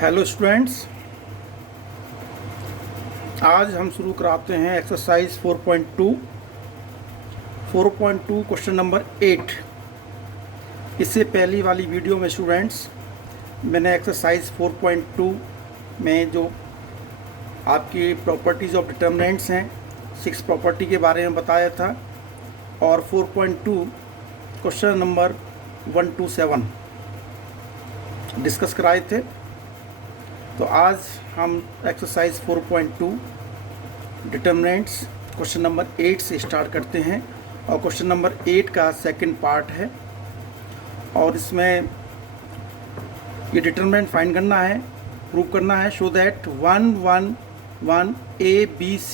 Hello students, आज हम शुरू कराते हैं एक्सरसाइज 4.2 क्वेश्चन नंबर 8। इससे पहली वाली वीडियो में स्टूडेंट्स मैंने एक्सरसाइज 4.2 में जो आपकी प्रॉपर्टीज़ ऑफ डिटर्मिनेंट्स हैं 6 प्रॉपर्टी के बारे में बताया था, और 4.2 क्वेश्चन नंबर 1 to 7 डिस्कस कराए थे। तो आज हम एक्सरसाइज 4.2 डिटर्मिनेंट्स क्वेश्चन नंबर 8 से स्टार्ट करते हैं, और क्वेश्चन नंबर 8 का सेकंड पार्ट है, और इसमें ये डिटर्मिनेंट फाइंड करना है, प्रूव करना है। Show that 1 1 1 a b c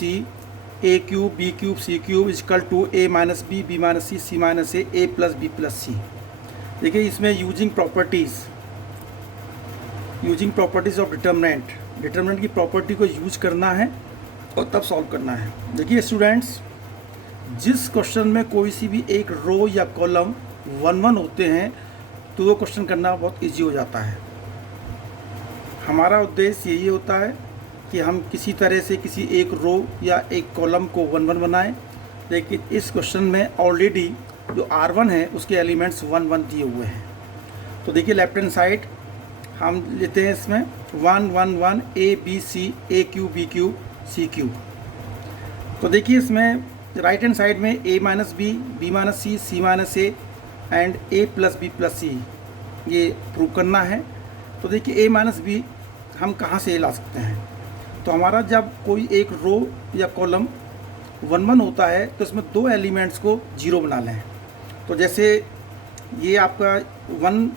a cube b cube c cube equal to a minus b b minus c c minus a plus b plus c। देखिए इसमें यूजिंग प्रॉपर्टीज़ ऑफ डिटर्मिनेंट की property को use करना है और तब solve करना है। देखिए स्टूडेंट्स, जिस क्वेश्चन में कोई सी भी एक रो या कॉलम 1 1 होते हैं तो वो क्वेश्चन करना बहुत इजी हो जाता है। हमारा उद्देश्य यही होता है कि हम किसी तरह से किसी एक रो या एक कॉलम को 1 1 बनाएं, लेकिन इस क्वेश्चन में ऑलरेडी जो R1 है उसके एलिमेंट्स 1 1 दिए हुए हैं। तो देखिए लेफ्ट हैंड साइड हम लेते हैं इसमें 1 1 1 a b c a cube b cube c cube. तो देखिए इसमें राइट हैंड साइड में a minus B b minus C c minus a and a plus b plus c ये प्रूव करना है। तो देखिए a माइनस बी हम कहाँ से ला सकते हैं? तो हमारा जब कोई एक रो या कॉलम 1 1 होता है तो इसमें दो एलिमेंट्स को 0 बना लें। तो जैसे ये आपका 1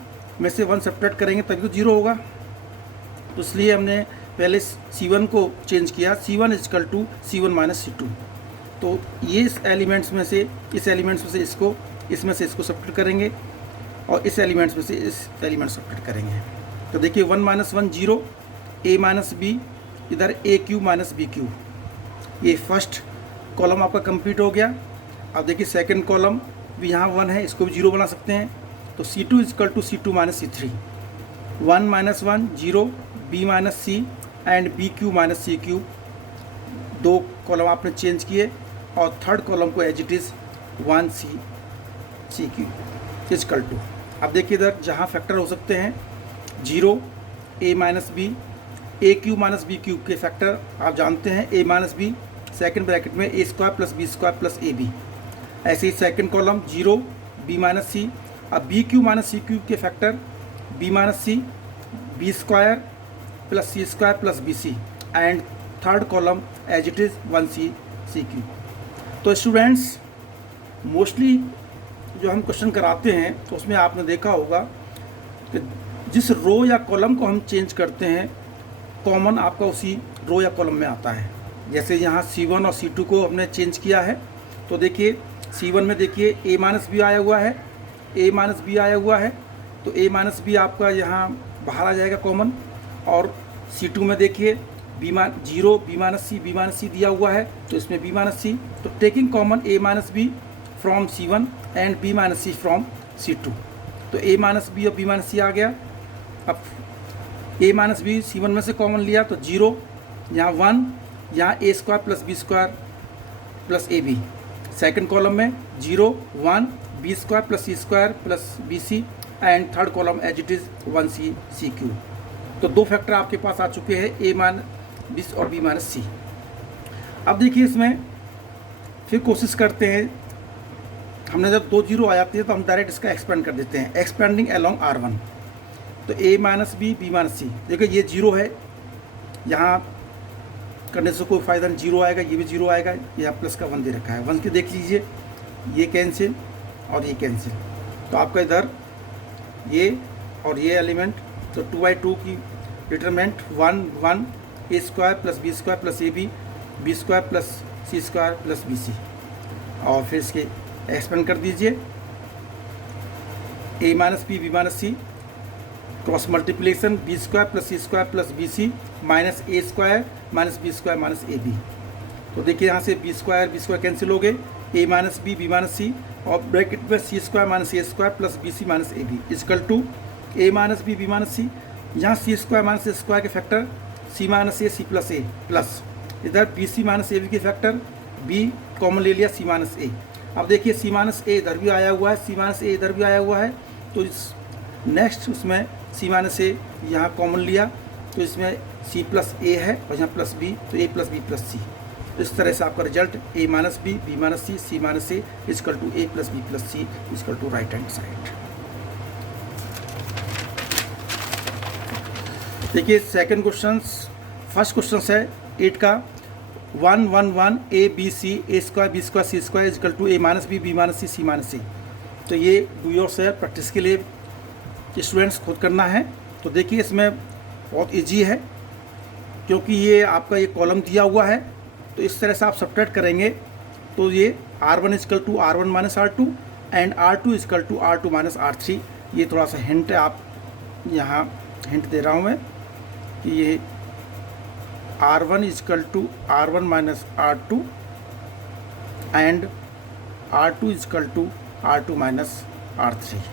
में से 1 सब्ट्रैक्ट करेंगे तभी तो 0 होगा, तो इसलिए हमने पहले C1 को चेंज किया, C1 is equal to C1 minus C2। तो ये इस एलिमेंट्स में से इसमें से इसको सब्ट्रैक्ट करेंगे, और इस एलिमेंट्स में से इस एलिमेंट सब्ट्रैक्ट करेंगे। तो देखिए 1 माइनस 1 0, a माइनस बी, इधर a cube minus b cube. ये फर्स्ट कॉलम आपका कंप्लीट हो गया। अब देखिए सेकंड कॉलम भी यहाँ 1 है, इसको भी 0 बना सकते हैं। तो C2 equal to C2 minus C3, 1 minus 1 0, b minus c and b cube minus c cube. दो कॉलम आपने चेंज किए, और थर्ड कॉलम को as it is 1c cube equal to. अब देखिए इधर जहाँ फैक्टर हो सकते हैं 0 a minus B, a cube minus b cube के फैक्टर आप जानते हैं, a minus B second bracket में a square plus b square plus ab। ऐसे ही second column 0 b minus C, अब b cube minus c cube के factor b minus C b square plus c square plus bc, and third column as it is 1c c cube. तो students mostly जो हम question कराते हैं तो उसमें आपने देखा होगा कि जिस रो या कॉलम को हम चेंज करते हैं कॉमन आपका उसी रो या कॉलम में आता है। जैसे यहाँ C1 और C2 को हमने चेंज किया है, तो देखिए C1 में देखिए a माइनस बी आया हुआ है, a माइनस बी आया हुआ है, तो a माइनस बी आपका यहाँ बाहर आ जाएगा कॉमन। और C2 में देखिए 0 b माइनस सी दिया हुआ है, तो इसमें b माइनस सी। तो taking common a minus B from C1 and b minus C from C2, तो a माइनस बी और b माइनस सी आ गया। अब a माइनस बी C1 में से कॉमन लिया तो 0, यहाँ 1, यहाँ a square plus b square plus ab। Second column में 0 1 b square plus c square plus bc, and third column as it is 1c c cube. तो दो फैक्टर आपके पास आ चुके हैं, a माइनस बी और b माइनस सी। अब देखिए इसमें फिर कोशिश करते हैं, हमने जब 2 0 आ जाती है तो हम डायरेक्ट इसका एक्सपेंड कर देते हैं, एक्सपेंडिंग अलोंग R1। तो a minus B b minus C, देखिए ये 0 है, यहाँ करने से कोई फ़ायदा नहीं, 0 आएगा, ये भी 0 आएगा, यहाँ प्लस का 1 दे रखा है, 1 के देख लीजिए, ये कैंसिल और ये कैंसिल। तो आपका इधर ये और ये एलिमेंट, तो 2/2 की determinant 1 1 a square plus b square plus ab, b square plus c square plus bc, और फिर इसके एक्सपेंड कर दीजिए a minus B b minus C, cross multiplication b square plus c square plus bc minus a square minus b square minus ab। तो देखिए यहाँ से b square cancel हो गए, a minus B b minus C, और bracket में c square minus a square plus bc minus ab equal to A minus B minus C, यहाँ C square minus A square के factor C minus A C plus A plus इधर B C minus A B के factor B common ले लिया सी minus ए। अब देखिए सी minus ए इधर भी आया हुआ है, सी माइनस ए इधर भी आया हुआ है, तो इस नेक्स्ट उसमें सी माइनस ए यहाँ कॉमन लिया, तो इसमें सी प्लस ए है और यहाँ प्लस बी, तो A plus B plus C. इस तरह से आपका result A minus B minus C minus A equal to A plus B plus C equal to right hand side. देखिए सेकंड क्वेश्चन, फर्स्ट क्वेश्चन है 8 का 1 1 1 A B C A square B square C square equal to A minus B minus C minus C. तो ये do your self practice के लिए students खुद करना है। तो देखिए इसमें बहुत इजी है, क्योंकि ये आपका ये कॉलम दिया हुआ है, तो इस तरह से आप सब्ट्रैक्ट करेंगे तो ये R1 equal to R1 minus R2 and R2 equal to R2 minus R3। ये थोड़ा सा हिंट है, आप यहाँ हिंट दे रहा हूँ मैं कि ये R1 equal to R1 minus R2 and R2 equal to R2 minus R3,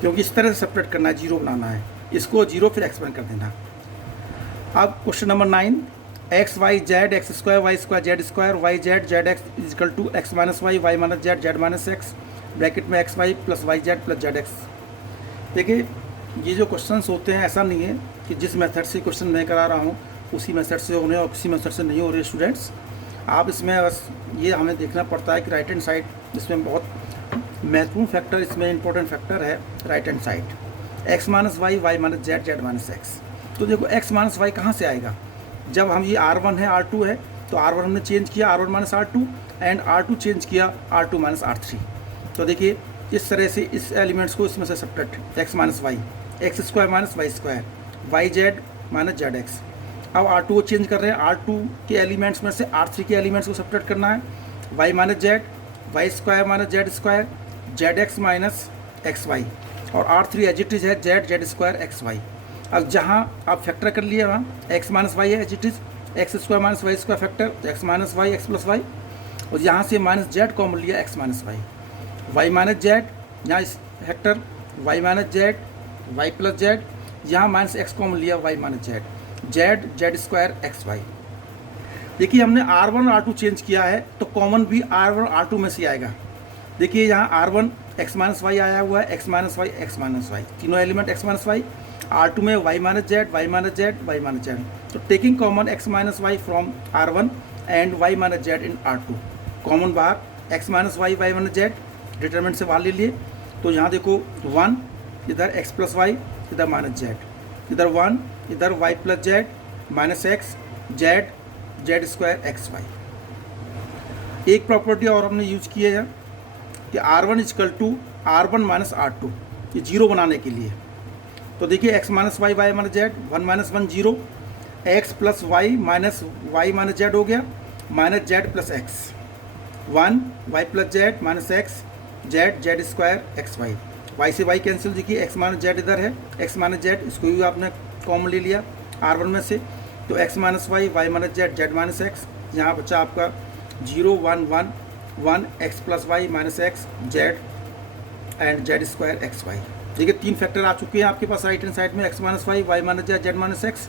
क्योंकि इस तरह से सेपरेट करना है, जीरो बनाना है, इसको जीरो फिर एक्सपेंड कर देना। अब question number 9 X Y Z X square Y square Y Z Z X equal to X minus Y minus Z minus X bracket में X Y plus Y Z plus Z X. देखिए ये जो questions होते हैं, ऐसा नहीं है कि जिस मेथड से क्वेश्चन मैं करा रहा हूँ उसी मेथड से हो रहे और किसी मेथड से नहीं हो रहे स्टूडेंट्स। आप इसमें बस ये हमें देखना पड़ता है कि राइट हैंड साइड इसमें बहुत महत्वपूर्ण फैक्टर, इसमें इंपॉर्टेंट फैक्टर है right hand side. X minus Y minus Z Z minus X. तो देखो एक्स माइनस वाई कहाँ से आएगा, जब हम ये R1 है R2 है, तो R1 हमने चेंज किया R1 minus R2 and R2 change किया R2 माइनस R3। तो देखिए इस तरह से इस एलिमेंट्स को इसमें से subtract X minus Y X square minus Y square Y Z minus Z X. अब R2 को चेंज कर रहे हैं, R2 के एलिमेंट्स में से R3 के एलिमेंट्स को सब्ट्रैक्ट करना है, Y minus Z Y square minus Z square Z X minus X Y और R3 एज इट इज है Z Z square X Y. अब जहाँ आप फैक्टर कर लिए वहाँ एक्स माइनस वाई है as it is X square minus Y square factor X minus Y X plus Y, और यहाँ से माइनस जेड कॉमन लिया X minus Y Y minus Z, यहाँ इस factor Y minus Z Y plus Z, यहाँ minus X common लिया Y minus Z Z Z square X Y. देखिए हमने R1 R2 चेंज किया है, तो कॉमन भी R1 R2 में से आएगा। देखिए यहाँ R1 एक्स माइनस वाई आया हुआ है, एक्स माइनस वाई, तीनों element X minus Y, R2 में Y minus Z Y minus Z Y minus Z. तो taking common X minus Y from R1 and Y minus Z in R2, common बाहर X minus Y Y minus Z determinant से बाहर ले लिए। तो यहाँ देखो 1 इधर एक्स प्लस वाई इधर माइनस जेड, इधर 1 इधर Y plus Z minus X Z Z square X Y. एक प्रॉपर्टी और हमने यूज की है कि R1 equal to R1 minus R2, ये जीरो बनाने के लिए। तो देखिए X minus Y Y minus Z 1 minus 1 zero, X plus Y minus Z हो गया minus Z plus X 1 Y plus Z minus X Z Z square X Y. Y से Y cancel, देखिए X minus Z इधर है X minus Z, इसको भी आपने common ले लिया R1 में से, तो X minus Y Y minus Z Z minus X, यहाँ बचा आपका 0 1 1 1 X plus Y minus X Z and Z square X Y. देखिए 3 फैक्टर आ चुके हैं आपके पास राइट हैंड साइड में, X minus Y minus Z Z minus X.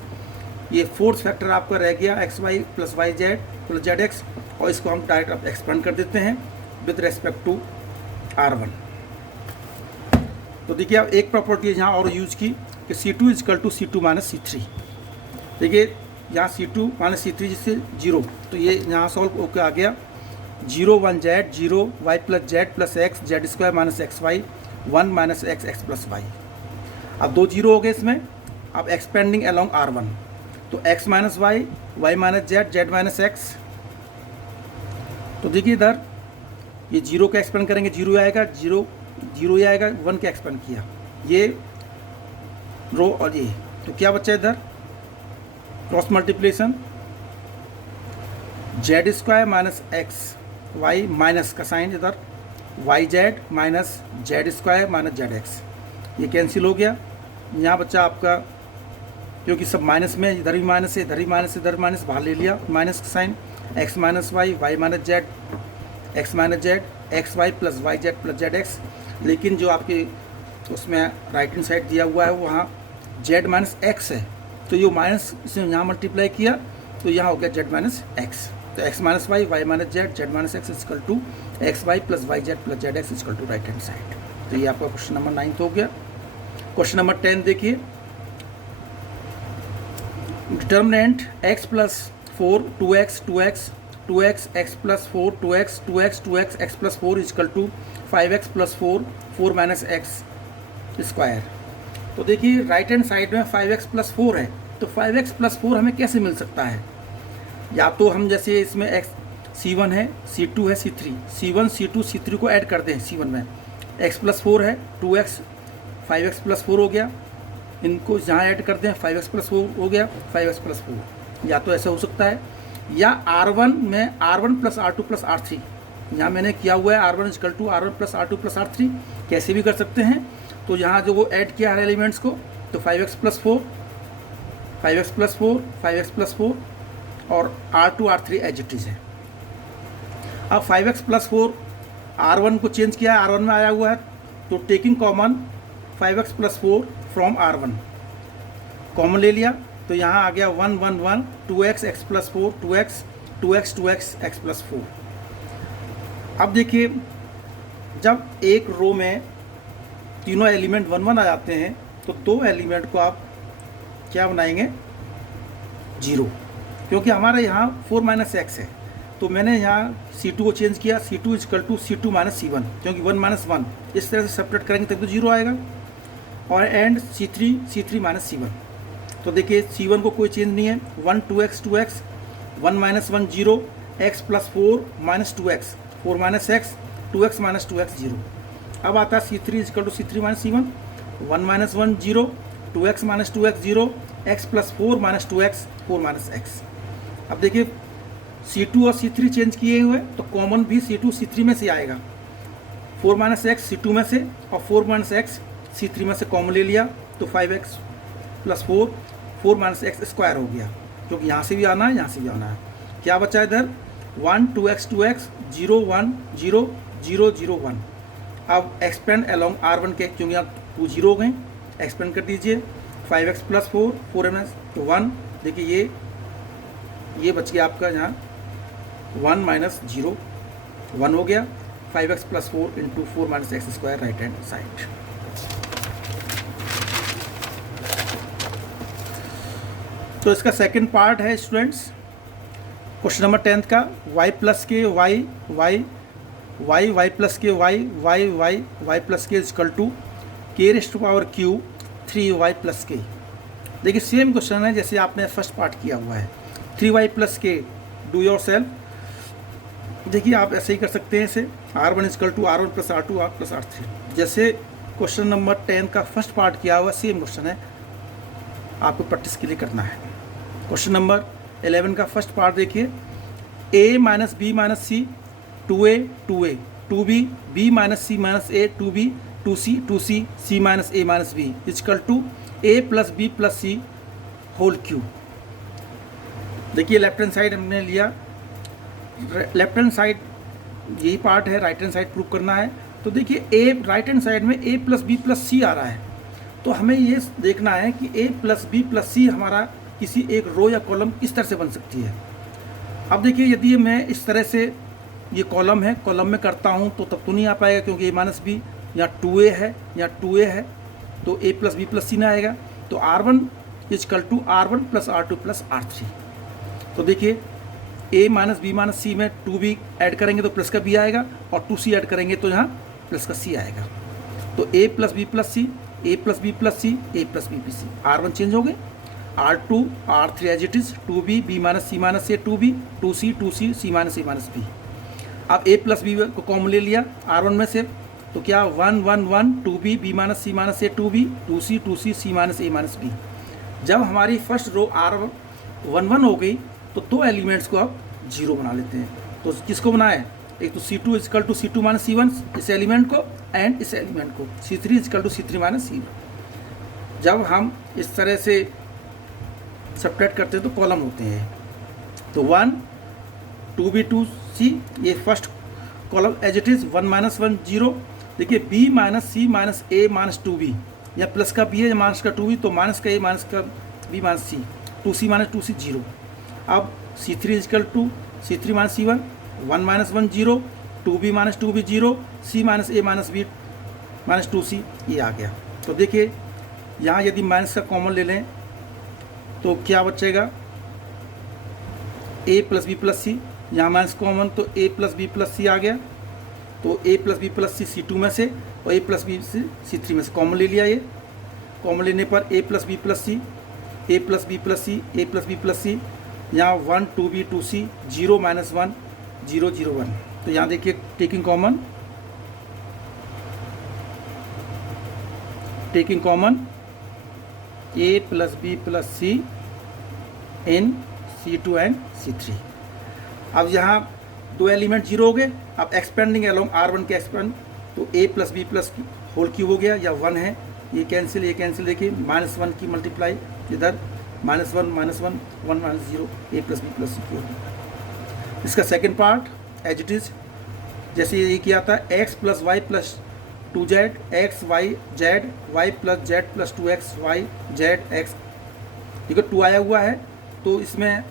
ये फोर्थ फैक्टर आपका रह गया X Y plus Y Z plus Z X, और इसको हम डायरेक्ट अब एक्सपेंड कर देते हैं विद रेस्पेक्ट टू R1। तो देखिए अब एक प्रॉपर्टी यहाँ और यूज की कि C2 equal to C2 minus C3। देखिए यहाँ C2 माइनस C3 जिससे 0, तो ये यहाँ सॉल्व होकर आ गया 0 1 Z 0 Y plus Z plus X Z square minus X Y 1 minus X X plus Y. अब 2 जीरो हो गए इसमें। अब एक्सपेंडिंग अलोंग R1, तो X minus Y Y minus Z Z minus X. तो देखिए इधर ये 0 का एक्सपेंड करेंगे, 0 आएगा, 0 ही आएगा, 1 का एक्सपेंड किया ये रो और ये, तो क्या बचा इधर cross multiplication Z square minus X Y minus का साइन इधर Y Z minus Z square minus Z X, ये कैंसिल हो गया। यहाँ बच्चा आपका, क्योंकि सब माइनस में, इधर भी माइनस है इधर भी माइनस इधर माइनस बाहर ले लिया माइनस का sign, X minus Y Y minus Z X minus Z X Y plus Y Z plus Z X. लेकिन जो आपके उसमें राइट हैंड साइड दिया हुआ है वहाँ जेड माइनस एक्स है, तो ये माइनस से यहाँ मल्टीप्लाई किया तो यहाँ हो गया जेड माइनस एक्स। तो X minus Y minus Z minus X equal to X Y plus Y Z plus Z X equal to right hand side. तो ये आपका क्वेश्चन नंबर 9 हो गया। क्वेश्चन नंबर 10 देखिए, determinant x plus 4 2x x plus 4 2x x plus 4 equal to 5x plus 4 minus X square. तो देखिए right hand side में 5x plus 4 है, तो 5x प्लस 4 हमें कैसे मिल सकता है? या तो हम जैसे इसमें x C1 है, C2 है, C3, C1 C2 C3 को ऐड करते हैं C1 में, x प्लस 4 है 2x 5x प्लस 4 हो गया, इनको जहाँ ऐड करते हैं 5x प्लस 4 हो गया 5x प्लस 4। या तो ऐसा हो सकता है, या R1 में R1 plus R2 plus R3, यहाँ मैंने किया हुआ है R1 equal to R1 plus R2 plus R3, कैसे भी कर सकते हैं। तो यहाँ जो वो ऐड किया है एलिमेंट्स को, तो 5x plus 4 5x plus 4 5x plus 4 और R2 R3 as it is है। अब 5x प्लस 4 R1 को चेंज किया है, R1 में आया हुआ है, तो taking common 5x plus 4 from R1 common ले लिया, तो यहाँ आ गया 1 1 1 2x x plus 4 2x x plus 4। अब देखिए जब एक रो में तीनों एलिमेंट 1 1 आ जाते हैं, तो दो एलिमेंट को आप क्या बनाएंगे? 0, क्योंकि हमारे यहाँ 4 माइनस एक्स है, तो मैंने यहाँ C2 को चेंज किया, C2 equal to C2 minus C1, क्योंकि 1 माइनस 1 इस तरह से सेपरेट करेंगे तब तो 0 आएगा। और एंड C3 माइनस C1, तो देखिए C1 को कोई चेंज नहीं है, 1 2x 1 minus 1 0 x plus 4 minus 2x 4 minus x 2x minus 2x 0। अब आता है C3 equal to C3 minus C1, 1 minus 1 0 2x minus 2x 0 x plus 4 minus 2x 4 minus x। अब देखिए C2 और C3 चेंज किए हुए, तो कॉमन भी C2 C3 में से आएगा, 4 माइनस एक्स C2 में से और 4 माइनस एक्स C3 में से कॉमन ले लिया, तो 5x plus 4 minus X square हो गया, क्योंकि यहाँ से भी आना है यहाँ से भी आना है। क्या बचा इधर? 1 2x 0 1 0 0 0 1। अब एक्सपेंड अलॉन्ग R1 के, क्योंकि यहाँ 2 0 हो गए, एक्सपेंड कर दीजिए, 5x प्लस 4 1। देखिए ये बच गया आपका यहाँ 1 माइनस 0 1 हो गया, 5x plus 4 into 4 minus X square right hand side. तो इसका सेकंड पार्ट है स्टूडेंट्स क्वेश्चन नंबर 10 का, y plus K y plus K y plus K equal to k raise to power q 3y plus K. देखिए same question है जैसे आपने first part किया हुआ है, 3y प्लस के डू योर सेल्फ। देखिए आप ऐसे ही कर सकते हैं इसे, R1 equal to R1 plus R2 R plus R3, जैसे क्वेश्चन नंबर 10 का फर्स्ट पार्ट किया हुआ सेम क्वेश्चन है, आपको प्रैक्टिस के लिए करना है। क्वेश्चन नंबर 11 का फर्स्ट पार्ट देखिए, a minus B minus C 2a 2b b minus C minus a 2b 2c c minus a minus b equal to a plus b plus c whole cube. देखिए left hand side हमने लिया, left hand side यही part है, right hand side prove करना है। तो देखिए a right hand side में a plus b plus c आ रहा है, तो हमें ये देखना है कि a plus b plus c हमारा किसी एक रो या कॉलम किस तरह से बन सकती है। अब देखिए यदि मैं इस तरह से ये कॉलम है, कॉलम में करता हूँ तो तब तो नहीं आ पाएगा, क्योंकि a माइनस बी यहाँ 2a है, यहाँ 2a है, तो a प्लस बी प्लस सी ना आएगा। तो R1 equal to R1 plus R2 plus R3। तो देखिए a माइनस बी माइनस सी में 2b ऐड करेंगे तो प्लस का b आएगा, और 2c ऐड करेंगे तो यहाँ प्लस का c आएगा। तो a plus B plus C a plus B plus C a plus B plus C, R1 change हो गए, R2 R3 as it is, 2b b minus C minus a 2b 2c c minus a minus b। अब a plus B को common ले लिया R1 में से, तो क्या 1 1 1 2b b minus C minus a 2b 2c c minus a minus b। जब हमारी फर्स्ट रो R1 1 हो गई, तो दो एलिमेंट्स को आप 0 बना लेते हैं। तो किसको बनाए? एक तो C2 equal to C2 minus C1 इस एलिमेंट को, एंड इस एलिमेंट को C3 equal to C3 minus C1। जब हम इस तरह से सब्ट्रैक्ट करते हैं तो कॉलम होते हैं, तो 1 2b 2c ये first column as it is, 1 minus 1 0 देखिए B minus C minus A minus two B, या प्लस का बी है या माइनस का टू बी, तो माइनस का ए माइनस का B minus C, two C minus two C zero. अब C three equal to C three minus C one, one minus one zero, two B minus two B zero, C minus A minus B minus two सी, ये आ गया। तो देखिए यहाँ यदि minus का common ले लें तो क्या बचेगा, A plus B plus C, यहाँ माइनस कॉमन तो A plus B plus C आ गया, तो A plus B plus C C two में से और A plus B C three में से कॉमन ले लिया। ये कॉमन लेने पर A plus B plus C, A plus B plus C, A plus B plus C, यहाँ one two B two C, zero minus one zero zero one. तो यहाँ देखिए taking common A plus B plus C in C two and C three. अब यहाँ दो element zero हो गए। अब एक्सपेंडिंग अलोंग आर वन के एक्सपेंड, तो A plus B plus whole cube हो गया, या वन है, ये कैंसिल, देखिए माइनस वन की मल्टीप्लाई इधर minus one minus one, one minus zero, A plus B plus C cube. इसका second part as it is जैसे ये किया था, X plus Y plus two Z, X Y Z, Y plus Z plus two X Y Z X, ठीक है, to आया हुआ है। तो इसमें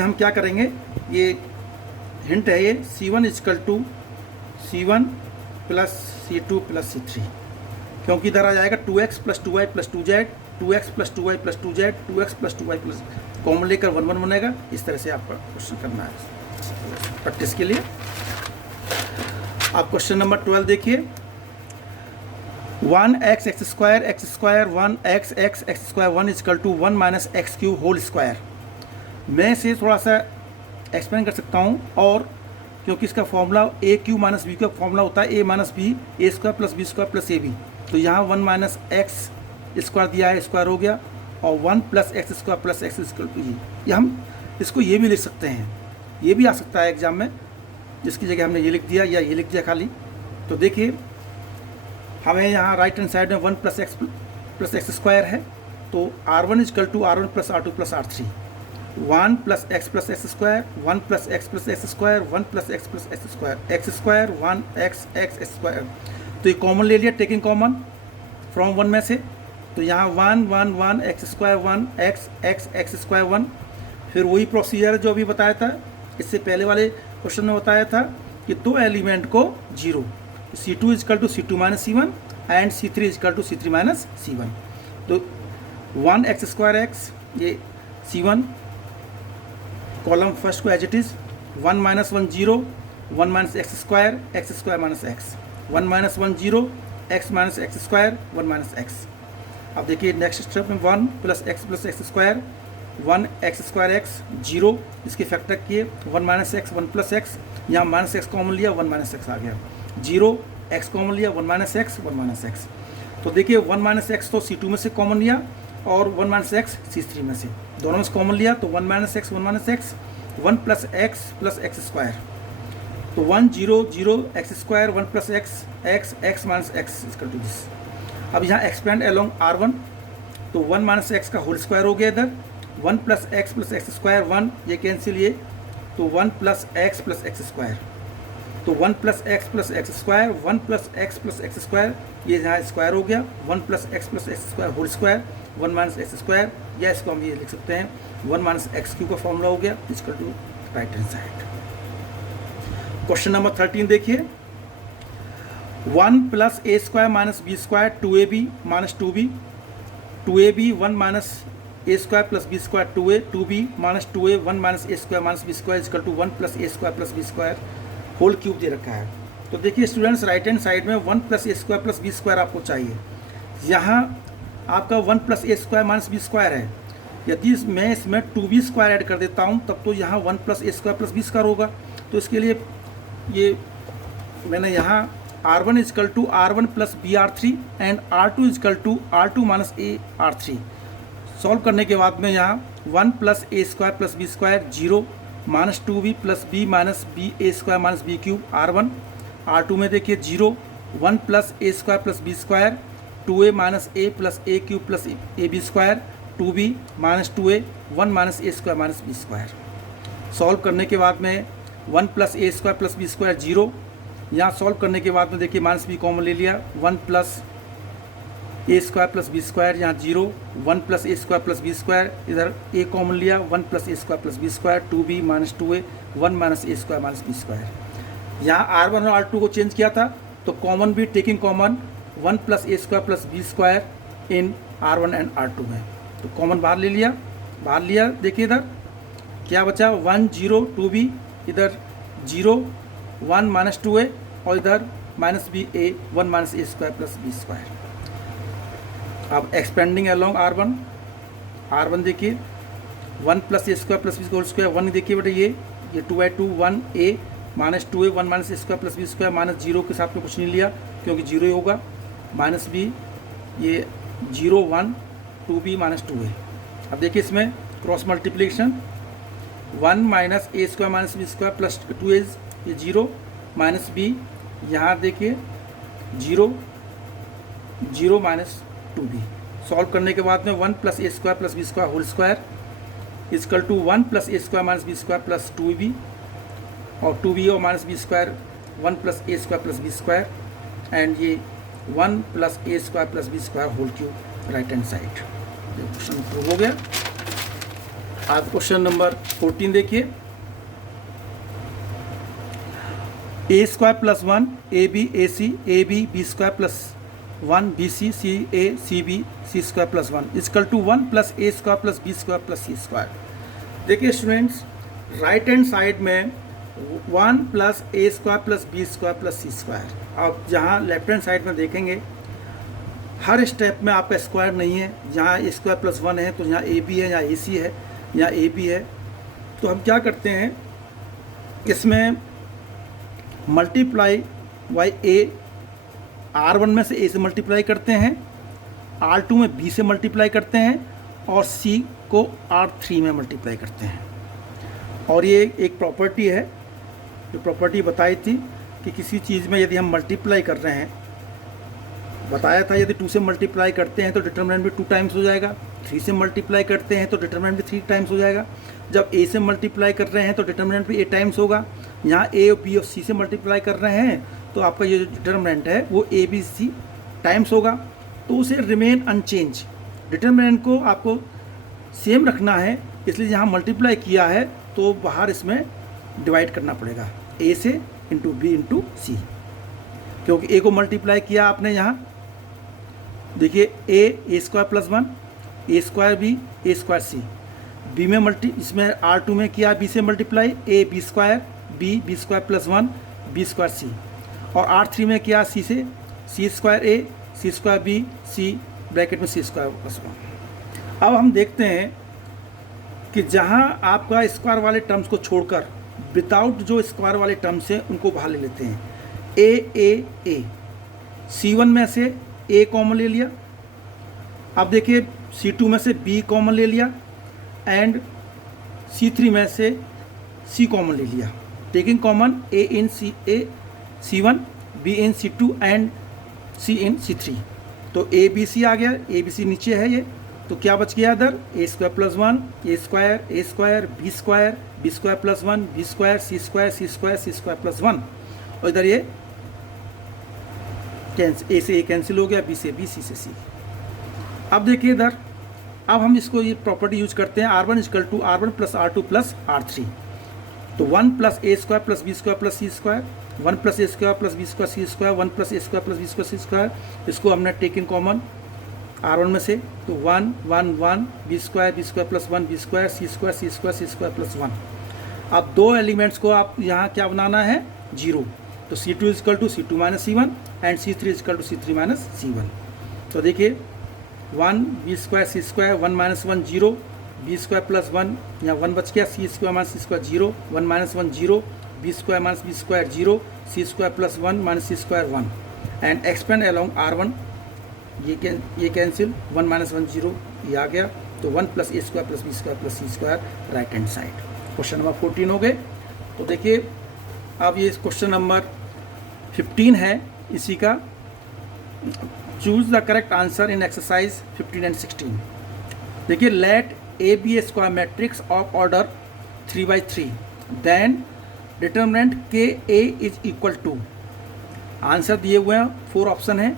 हम क्या करेंगे, ये हिंट है, ये C1 is equal to C1 plus C2 plus C3, क्योंकि इधर आ जाएगा 2x plus 2y plus 2z, 2x plus 2y plus 2z, 2x plus 2y plus, common लेकर 1 1 बनेगा। इस तरह से आपका क्वेश्चन करना है प्रैक्टिस के लिए। आप क्वेश्चन नंबर 12 देखिए, 1x X square 1x X square 1 equal to 1 minus X cube whole square. मैं इसे थोड़ा सा एक्सप्लेन कर सकता हूँ, और क्योंकि इसका formula A cube minus B का फॉर्मूला होता है A minus B, A square plus B square plus A B. तो यहाँ 1 माइनस एक्स स्क्वायर दिया है, स्क्वायर हो गया, और 1 plus X square plus X square two ये हम इसको ये भी लिख सकते हैं, ये भी आ सकता है एग्जाम में, जिसकी जगह हमने ये लिख दिया या ये लिख दिया खाली। तो देखिए हमें यहाँ राइट हैंड साइड में 1 प्लस एक्स स्क्वायर है, तो R1 equal to R1 plus R2 plus R3, 1 plus X square, 1 plus X square, 1 plus X square, X square 1 X square. तो ये कॉमन ले लिया, टेकिंग कॉमन फ्रॉम 1 में से, तो यहाँ 1 1 1 एक्स स्क्वायर 1 एक्स स्क्वायर 1। फिर वही प्रोसीजर जो अभी बताया था, इससे पहले वाले क्वेश्चन में बताया था कि दो एलिमेंट को zero, C2 equal to C2 minus C1 and C3 equal to C3 minus C1। तो 1 एक्स स्क्वायर एक्स, ये C1 कॉलम फर्स्ट को as it is, 1 minus 1 zero, 1 minus X square minus X, 1 minus 1 zero, X minus X square 1 minus X. अब देखिए next step में 1 plus X square, 1 X square X zero, इसके factor किए, 1 minus X 1 plus x, यहाँ minus X common लिया, 1 minus x आ गया, zero x common लिया, 1 minus X 1 minus X. तो देखिए 1 माइनस एक्स तो C2 में से कॉमन लिया, और 1 माइनस एक्स C3 में से, दोनों में से कॉमन लिया, तो 1 minus X 1 plus X square, तो 1 0 0 X square 1 plus X minus X equal to this. अब यहाँ एक्सपेंड अलोंग R1, तो 1 माइनस एक्स का होल स्क्वायर हो गया इधर, 1 प्लस एक्स स्क्वायर 1, ये कैंसिल, ये तो 1 प्लस एक्स स्क्वायर, तो 1 plus X square, 1 plus X square, ये यहाँ स्क्वायर हो गया, 1 plus X square whole square, 1 minus X square, या इसको हम ये लिख सकते हैं 1 माइनस एक्स क्यू का फॉर्मूला हो गया, equal to right hand side. Question number 13 देखिए, 1 plus A square minus B square 2ab minus 2b, 2ab 1 minus A square plus B square 2a, 2b minus 2a 1 minus A square minus B square equal to 1 plus A square plus B square whole cube दे रखा है। तो देखिए students, right hand side में 1 plus A square plus B square आपको चाहिए, यहाँ आपका 1 plus A square minus B square है। यदि मैं इसमें 2b स्क्वायर ऐड कर देता हूँ, तब तो यहाँ 1 plus A square plus B square होगा। तो इसके लिए ये मैंने यहाँ R1 equal to R1 plus B R3 and R2 equal to R2 minus A R3 solve करने के बाद में यहाँ 1 plus A square plus B square zero, minus 2b plus B minus B A square minus B cube R1, R2 में देखिए zero, 1 plus A square plus B square, 2a minus A plus A cube plus A B square, 2b minus 2a 1 minus A square minus B square. Solve करने के बाद में 1 plus A square plus B square zero, यहाँ solve करने के बाद में देखिए माइनस बी कॉमन ले लिया, 1 plus A square plus B square, यहाँ 0, 1 plus A square plus B square, इधर ए कॉमन लिया, 1 plus A square plus B square, 2b minus 2a, 1 minus A square minus B square. यहाँ R1 और R2 को change किया था तो common भी taking common 1 plus A square plus B square in R1 and R2 में, तो common बाहर ले लिया, बाहर लिया। देखिए इधर क्या बचा, 1 0 2b, इधर 0 1 माइनस 2a और इधर minus B A 1 minus A square plus B square. अब एक्सपेंडिंग अलॉन्ग R1 देखिए 1 plus A square plus B whole square, 1 देखिए बेटा ये 2/2 1 A minus 2a 1 minus A square plus B square, minus 0 के साथ में कुछ नहीं लिया क्योंकि 0 ही होगा, माइनस बी ये 0 1 2b माइनस 2a। अब देखिए इसमें cross multiplication 1 minus A square minus B square plus 2a ये 0 माइनस बी, यहाँ देखिए 0 0 माइनस 2b। सॉल्व करने के बाद में 1 plus A square plus B square whole square equal to 1 plus A square minus B square plus 2b और 2b और minus B square 1 plus A square plus B square and ये 1 plus A square plus B square whole cube right hand side. Question prove हो गया। आज question number 14 देखिए, A square plus 1 A B A C A B B square plus 1 B C C A C B C square plus 1 equal to 1 plus A square plus B square plus C square. देखिए students, right hand side में 1 plus A square plus B square plus C square. अब जहाँ left hand side में देखेंगे हर step में आपका square नहीं है, जहाँ ए स्क्वायर प्लस 1 है तो यहाँ ए बी है, यहाँ ए सी है, यहाँ ए बी है। तो हम क्या करते हैं, इसमें मल्टीप्लाई बाई ए, R1 में से ए से मल्टीप्लाई करते हैं, R2 में बी से मल्टीप्लाई करते हैं और सी को R3 में मल्टीप्लाई करते हैं। और ये एक प्रॉपर्टी है, जो प्रॉपर्टी बताई थी कि किसी चीज़ में यदि हम मल्टीप्लाई कर रहे हैं, बताया था यदि 2 से मल्टीप्लाई करते हैं तो डिटरमिनेंट भी 2 टाइम्स हो जाएगा, 3 से मल्टीप्लाई करते हैं तो डिटरमिनेंट भी 3 टाइम्स हो जाएगा। जब ए से मल्टीप्लाई कर रहे हैं तो डिटरमिनेंट भी 8 टाइम्स होगा। यहाँ ए और बी और सी से मल्टीप्लाई कर रहे हैं तो आपका ये जो डिटरमिनेंट है वो ए बी सी टाइम्स होगा, तो उसे रिमेन अनचेंज, डिटरमिनेंट को आपको सेम रखना है। इसलिए यहाँ मल्टीप्लाई किया है तो बाहर इसमें डिवाइड करना पड़ेगा, ए से इंटू बी इंटू सी, क्योंकि ए को मल्टीप्लाई किया आपने यहाँ देखिए A square plus 1 A square B A square C, B में इसमें R2 में किया बी से multiply A B square plus 1 B square C, और R3 में किया सी से C square A C square B C bracket में सी स्क्वायर प्लस 1। अब हम देखते हैं कि जहाँ आपका स्क्वायर वाले टर्म्स को छोड़कर विदाउट जो स्क्वायर वाले टर्म्स हैं उनको बाहर ले लेते हैं। ए C1 में से ए कॉमन ले लिया, अब देखिए C2 में से बी कॉमन ले लिया एंड C3 में से सी कॉमन ले लिया, taking common A in C1 B in C2 and C in C3। तो ए बी सी आ गया, ए बी सी नीचे है ये, तो क्या बच गया इधर A square plus 1 A square B square plus 1 B square C square plus 1, और इधर ये ए से ए कैंसिल हो गया, बी से बी सी से सी। अब देखिए इधर, अब हम इसको ये प्रॉपर्टी यूज करते हैं R1 equal to R1 plus R2 plus R3। तो 1 plus A square plus B square plus C square, 1 plus A square plus B square C square, 1 plus A square plus B square C square, इसको हमने taken common R1 में से, तो 1 1 1 B square plus 1 B square C square plus 1। अब दो elements को आप यहाँ क्या बनाना है, 0, तो C2 equal to C2 minus C1 and C3 equal to C3 minus C1। तो देखिए 1 B square C square 1 minus 1 0 B square plus 1, यहाँ 1 बच गया, C square minus C square 0 1 minus 1 0 B square minus B square 0 C square plus 1 minus C square 1 and expand along R1, ये cancel 1 minus 1 0 ये आ गया, तो 1 plus A square plus B square plus C square right hand side. Question number 14 हो गए। तो देखिए अब ये क्वेश्चन नंबर 15 है इसी का, choose the correct answer in exercise 15 and 16। देखिए let A B A square matrix of order 3 by 3, then determinant के A is equal to answer दिए हुए हैं, 4 ऑप्शन है,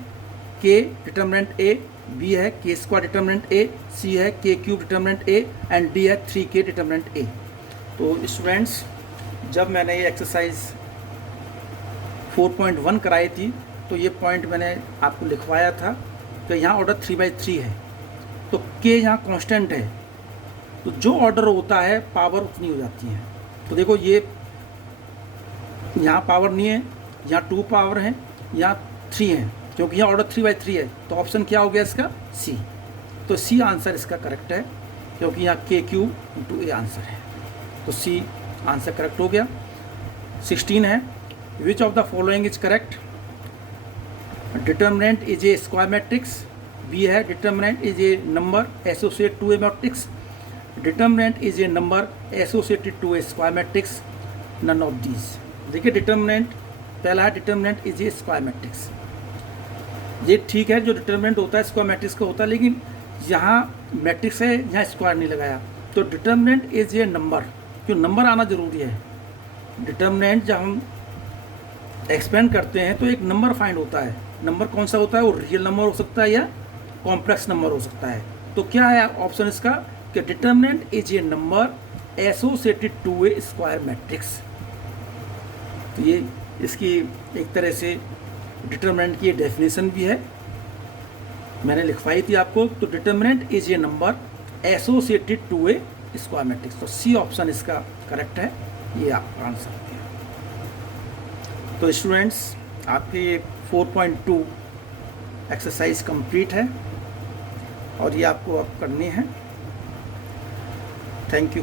के डिटर्मिनेंट ए, बी है के स्क्वायर डिटर्मिनेंट ए, सी है के cube determinant A and D है 3k डिटर्मिनेंट ए। तो स्टूडेंट्स, जब मैंने ये एक्सरसाइज 4.1 कराई थी तो ये पॉइंट मैंने आपको लिखवाया था कि यहाँ ऑर्डर 3/3 है, तो के यहाँ कांस्टेंट है, तो जो ऑर्डर होता है पावर उतनी हो जाती है। तो देखो ये यहाँ पावर नहीं है, यहाँ 2 पावर है, यहाँ 3 है, क्योंकि यहाँ ऑर्डर 3/3 है, तो ऑप्शन क्या हो गया इसका, सी। तो सी आंसर इसका करेक्ट है, क्योंकि यहाँ के क्यू इंटू ए आंसर है, तो सी आंसर करेक्ट हो गया। 16 है, which of the following is correct, determinant is a square matrix, B है determinant is a number associate to a matrix, determinant is a number associated to a square matrix, none of these. देखिए determinant पहला है, determinant is a square matrix, ये ठीक है, जो determinant होता है स्क्वायर मैट्रिक्स का होता है, लेकिन यहाँ मैट्रिक्स है, यहाँ स्क्वायर नहीं लगाया, तो डिटर्मिनेंट इज ए नंबर, क्यों नंबर आना जरूरी है। डिटर्मिनेंट जब हम एक्सपेंड करते हैं तो एक नंबर फाइंड होता है, नंबर कौन सा होता है, वो रियल नंबर हो सकता है या कॉम्प्लेक्स नंबर हो सकता है। तो क्या है ऑप्शन इसका कि determinant is a number associated to a square matrix. तो ये इसकी एक तरह से डिटर्मिनेंट की डेफिनेशन भी है, मैंने लिखवाई थी आपको। तो determinant is a number associated to a square matrix, तो सी ऑप्शन इसका करेक्ट है, ये आप आंसर है। तो स्टूडेंट्स, आपके 4.2 एक्सरसाइज कंप्लीट है और ये आपको अब करनी है। Thank you.